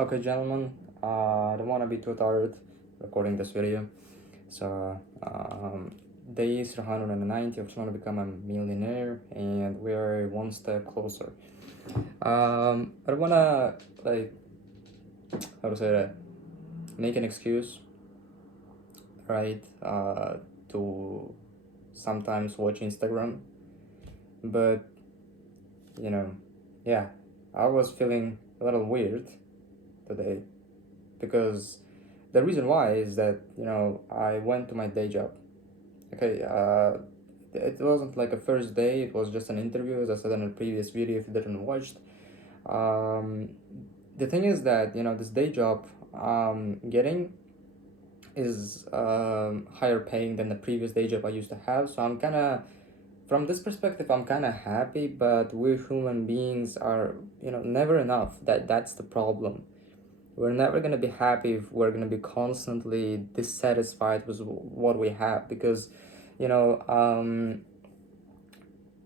Okay, gentlemen, I don't want to be too tired recording this video. So, day is 190 of trying to become a millionaire, and we are one step closer. I don't want to, like, how to say that, make an excuse, right, to sometimes watch Instagram, but, you know, yeah, I was feeling a little weird today because the reason why is that I went to my day job. Okay, it wasn't like a first day, it was just an interview, as I said in a previous video if you didn't watch. um, the thing is that this day job I'm getting is higher paying than the previous day job I used to have, so I'm kind of, from this perspective, I'm kind of happy. But we human beings are never enough. That's the problem. We're never going to be happy if we're going to be constantly dissatisfied with what we have, because you know um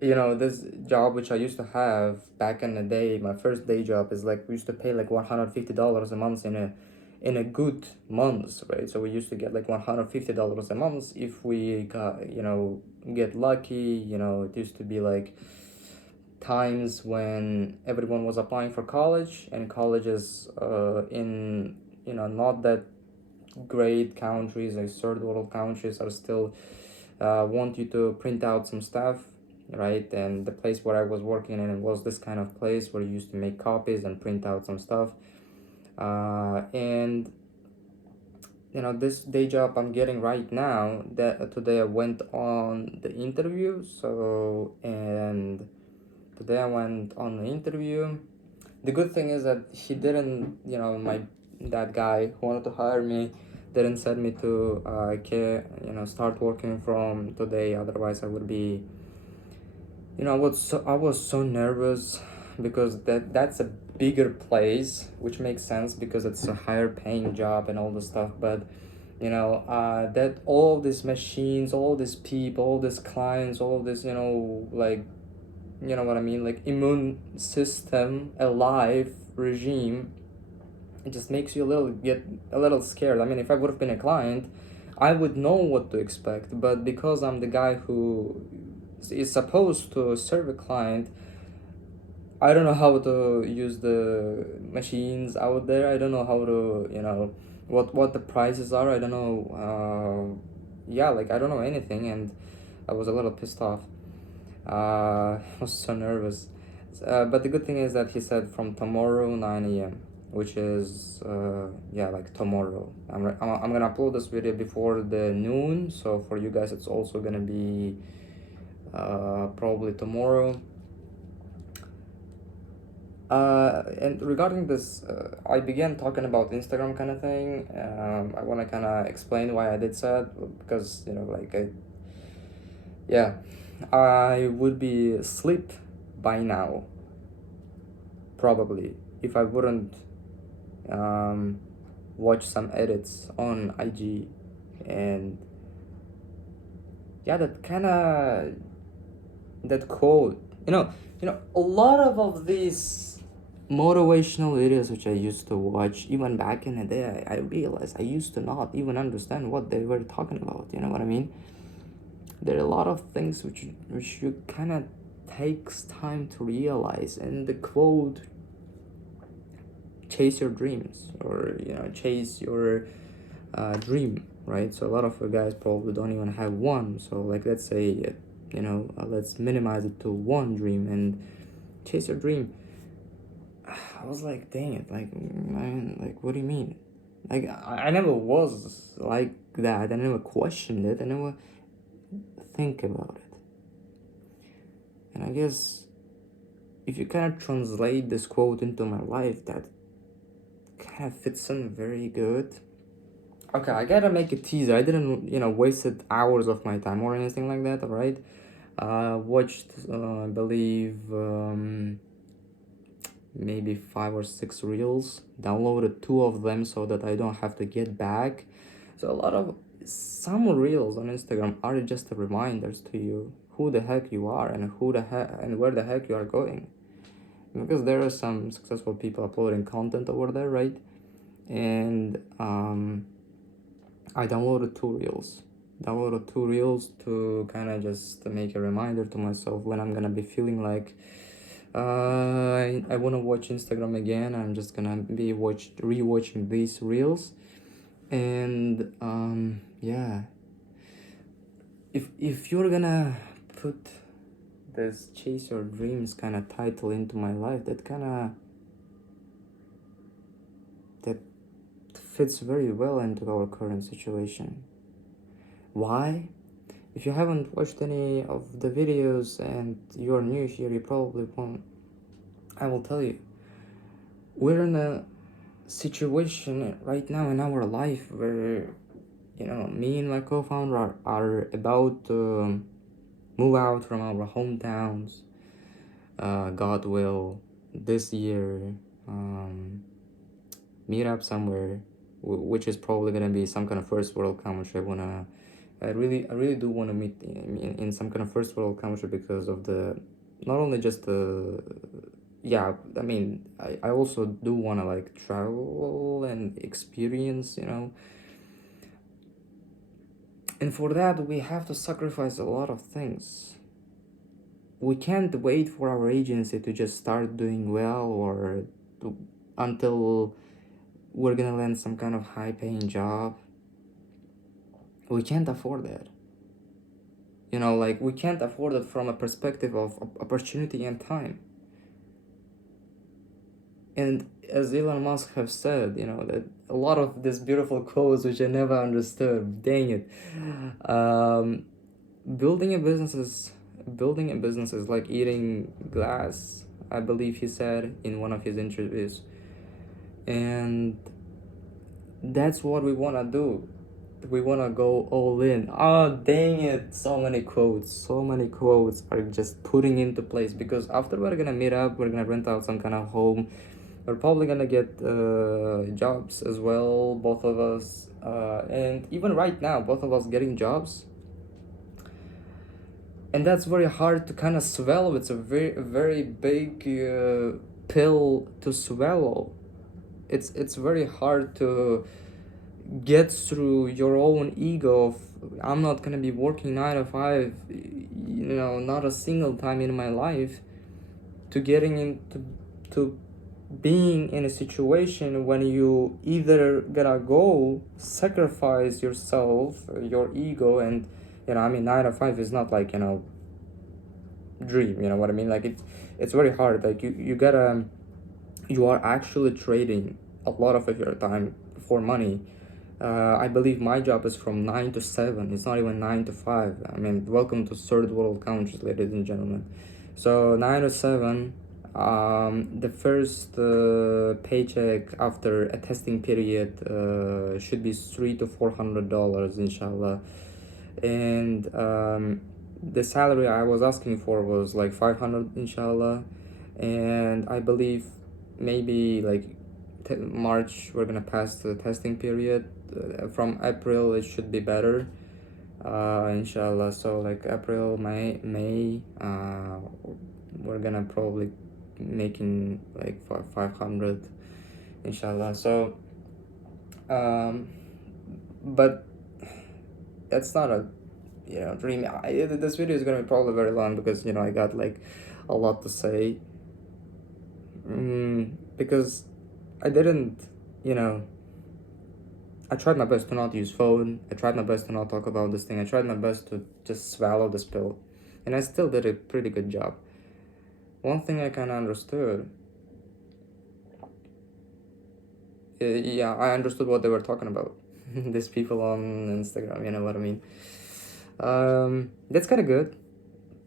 this job which I used to have back in the day, my first day job, is like we used to pay like $150 a month in a good month, right? So we used to get like $150 a month if we got get lucky. It used to be like times when everyone was applying for college, and colleges in not that great countries, like third world countries, are still want you to print out some stuff, right? And the place where I was working in was this kind of place where you used to make copies and print out some stuff. And this day job I'm getting right now, that today I went on the interview. And today I went on the interview. The good thing is that he didn't, that guy who wanted to hire me didn't send me to start working from today. Otherwise, I would be, I was so nervous, because that's a bigger place, which makes sense because it's a higher paying job and all this stuff. But that all these machines, all these people, all these clients, all this, like, you know what I mean, like immune system alive regime, it just makes you get a little scared. I mean, if I would have been a client, I would know what to expect. But because I'm the guy who is supposed to serve a client, I don't know how to use the machines out there. I don't know how to, what the prices are. I don't know. Yeah, like I don't know anything, and I was a little pissed off. I was so nervous. But the good thing is that he said from tomorrow 9 a.m., which is yeah, like tomorrow. I'm gonna upload this video before the noon, so for you guys it's also gonna be probably tomorrow. And regarding this, I began talking about Instagram kind of thing. I want to kind of explain why I did that, because yeah, I would be asleep by now, probably, if I wouldn't watch some edits on IG. And yeah, that quote, a lot of these motivational videos which I used to watch even back in the day, I realized I used to not even understand what they were talking about. You know what I mean? There are a lot of things which you kind of takes time to realize. And the quote, chase your dreams, or chase your dream, right? So a lot of you guys probably don't even have one. So like, let's say let's minimize it to one dream and chase your dream. I was like, dang it, like, man, like, what do you mean? Like, I never was like that. I never questioned it. I never think about it. And I guess if you kind of translate this quote into my life, that kind of fits in very good. Okay, I gotta make a teaser. I didn't, wasted hours of my time or anything like that, alright? Watched, I believe, maybe 5 or 6 reels, downloaded 2 of them so that I don't have to get back. So some reels on Instagram are just reminders to you who the heck you are, and who the heck and where the heck you are going. because there are some successful people uploading content over there, right? And I downloaded two reels to kind of just make a reminder to myself when I'm gonna be feeling like I want to watch Instagram again. I'm just gonna be rewatching these reels. And yeah, if you're gonna put this chase your dreams kind of title into my life, that fits very well into our current situation. Why? If you haven't watched any of the videos and you're new here, you probably won't. I will tell you, we're in a situation right now in our life where, me and my co-founder are about to move out from our hometowns, God will, this year, meet up somewhere, which is probably gonna be some kind of first world country. I really do want to meet in some kind of first world country because of the, not only just the, yeah, I mean, I also do want to like travel and experience, and for that we have to sacrifice a lot of things. We can't wait for our agency to just start doing well or until we're gonna land some kind of high paying job. We can't afford that. Like we can't afford it from a perspective of opportunity and time. And as Elon Musk have said, that a lot of these beautiful quotes which I never understood. Dang it. Um, building a business is like eating glass, I believe he said in one of his interviews. And that's what we wanna do. We wanna go all in. Oh dang it! So many quotes are just putting into place, because after we're gonna meet up, we're gonna rent out some kind of home. We're probably gonna get jobs as well, both of us. And even right now, both of us getting jobs. And that's very hard to kind of swallow. It's a very big pill to swallow. It's very hard to get through your own ego of, I'm not gonna be working 9 to 5, not a single time in my life, to getting into to being in a situation when you either gonna go sacrifice yourself, your ego, and 9 to 5 is not like dream, you know what I mean, like it's very hard, like you are actually trading a lot of your time for money. I believe my job is from 9 to 7. It's not even 9 to 5. I mean, welcome to third world countries, ladies and gentlemen. So 9 to 7. The first paycheck after a testing period should be $300 to $400, inshallah. And the salary I was asking for was like 500, inshallah. And I believe maybe like March we're gonna pass the testing period. From April it should be better, inshallah. So like April, May, we're gonna probably making like 500, inshallah. So but that's not a dream. This video is gonna be probably very long because I got like a lot to say, because I didn't, I tried my best to not use phone. I tried my best to not talk about this thing. I tried my best to just swallow this pill. And I still did a pretty good job. One thing I kind of understood, yeah, I understood what they were talking about. These people on Instagram, you know what I mean? That's kind of good.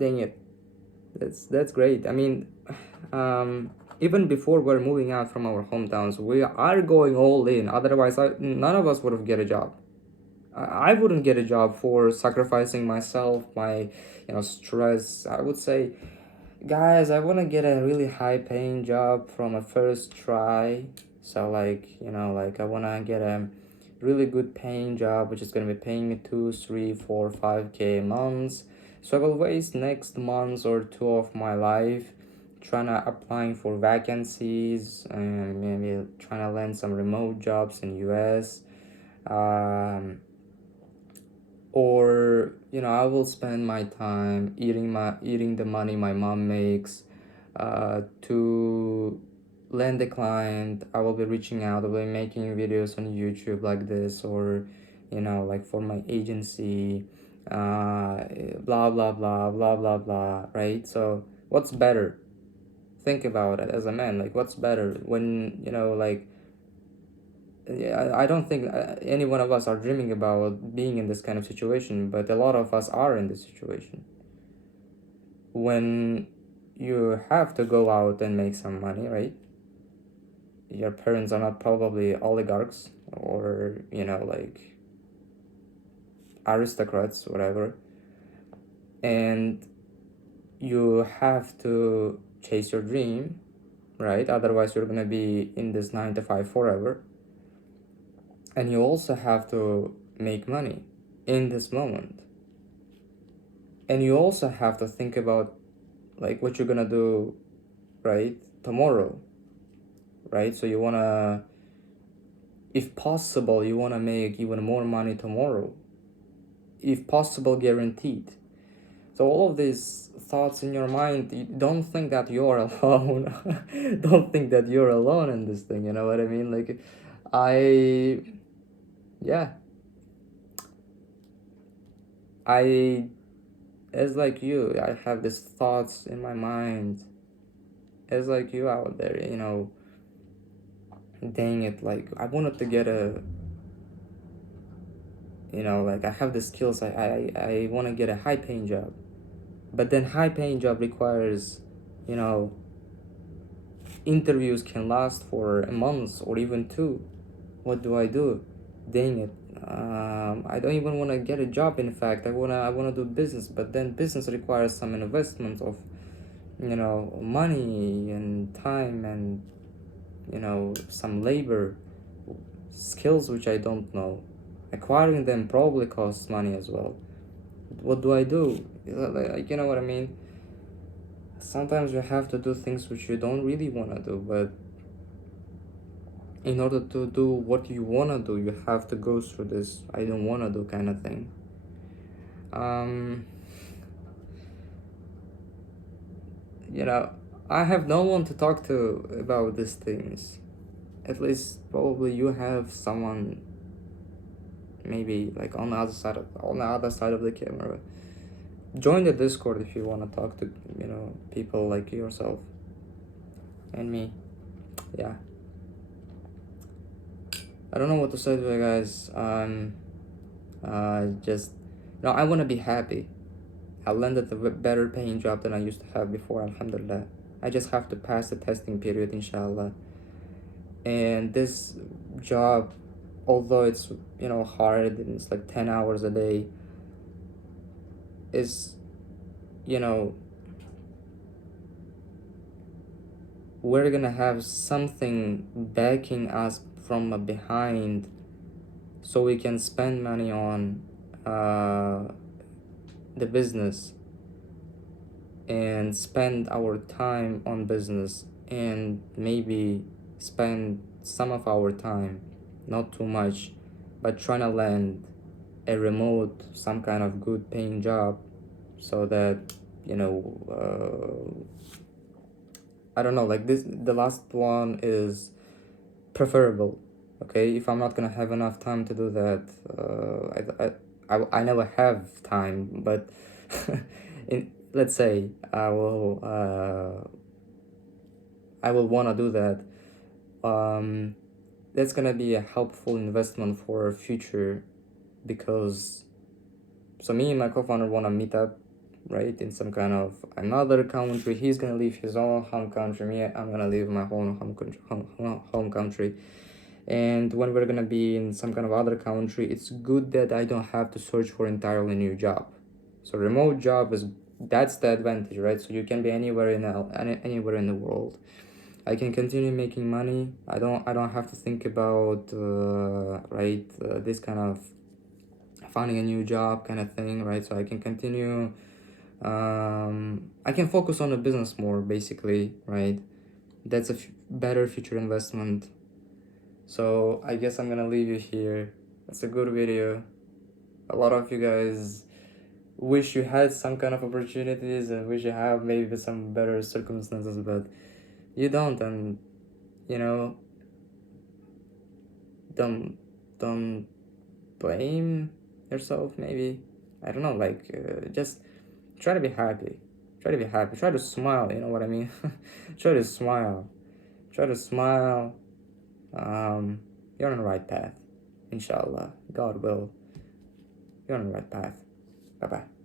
Dang it. That's great. I mean, even before we're moving out from our hometowns, we are going all in. Otherwise, none of us would have get a job. I wouldn't get a job for sacrificing myself, my stress. I would say, guys, I want to get a really high paying job from a first try. So like I want to get a really good paying job which is going to be paying me 2, 3, 4, 5K months. So I will waste next month or two of my life trying to applying for vacancies and maybe trying to land some remote jobs in US. Or I will spend my time eating the money my mom makes to land a client. I will be reaching out, I will be making videos on YouTube like this, or like for my agency, blah blah blah blah blah blah, right? So what's better? Think about it as a man, like what's better when like, yeah, I don't think any one of us are dreaming about being in this kind of situation, but a lot of us are in this situation. When you have to go out and make some money, right? Your parents are not probably oligarchs or, like aristocrats, whatever. And you have to chase your dream, right? Otherwise, you're gonna be in this 9 to 5 forever. And you also have to make money in this moment. And you also have to think about like what you're gonna do, right, tomorrow, right? So you wanna, if possible, you wanna make even more money tomorrow, if possible, guaranteed. So all of these thoughts in your mind, you don't think that you're alone. Don't think that you're alone in this thing, you know what I mean? Like, I yeah, I as like you, I have these thoughts in my mind as like you out there, dang it, like I wanted to get a, like I have the skills, I want to get a high paying job, but then high paying job requires, you know interviews can last for a month or even two. What do I do? Dang it, I don't even want to get a job. In fact, I want to do business, but then business requires some investment of, money and time and, some labor, skills which I don't know. Acquiring them probably costs money as well. What do I do? Like, you know what I mean? Sometimes you have to do things which you don't really want to do, but in order to do what you want to do, you have to go through this I don't want to do kind of thing. Um, you know, I have no one to talk to about these things. At least probably you have someone, maybe like on the other side of the camera. Join the Discord if you want to talk to, people like yourself and me. Yeah, I don't know what to say to you guys. Just, I want to be happy. I landed a better paying job than I used to have before, alhamdulillah. I just have to pass the testing period, inshallah. And this job, although it's, hard and it's like 10 hours a day, is, you know, we're gonna have something backing us from behind so we can spend money on the business and spend our time on business, and maybe spend some of our time, not too much, but trying to land a remote, some kind of good paying job, so that, I don't know, like this, the last one is preferable. Okay, if I'm not gonna have enough time to do that, I never have time, but let's say I will wanna do that. That's gonna be a helpful investment for future, because so me and my co-founder wanna meet up, right, in some kind of another country. He's gonna leave his own home country. Me, I'm gonna leave my own home country. And when we're gonna be in some kind of other country, it's good that I don't have to search for entirely new job. So remote job that's the advantage, right? So you can be anywhere anywhere in the world. I can continue making money. I don't have to think about this kind of finding a new job kind of thing, right? So I can continue I can focus on the business more, basically, right? That's a better future investment. So I guess I'm gonna leave you here. It's a good video. A lot of you guys wish you had some kind of opportunities and wish you have maybe some better circumstances, but you don't. And you know, don't blame yourself. Maybe, I don't know, like just try to be happy. Try to be happy. Try to smile. You know what I mean? Try to smile. Try to smile. You're on the right path. Inshallah, God will. You're on the right path. Bye bye.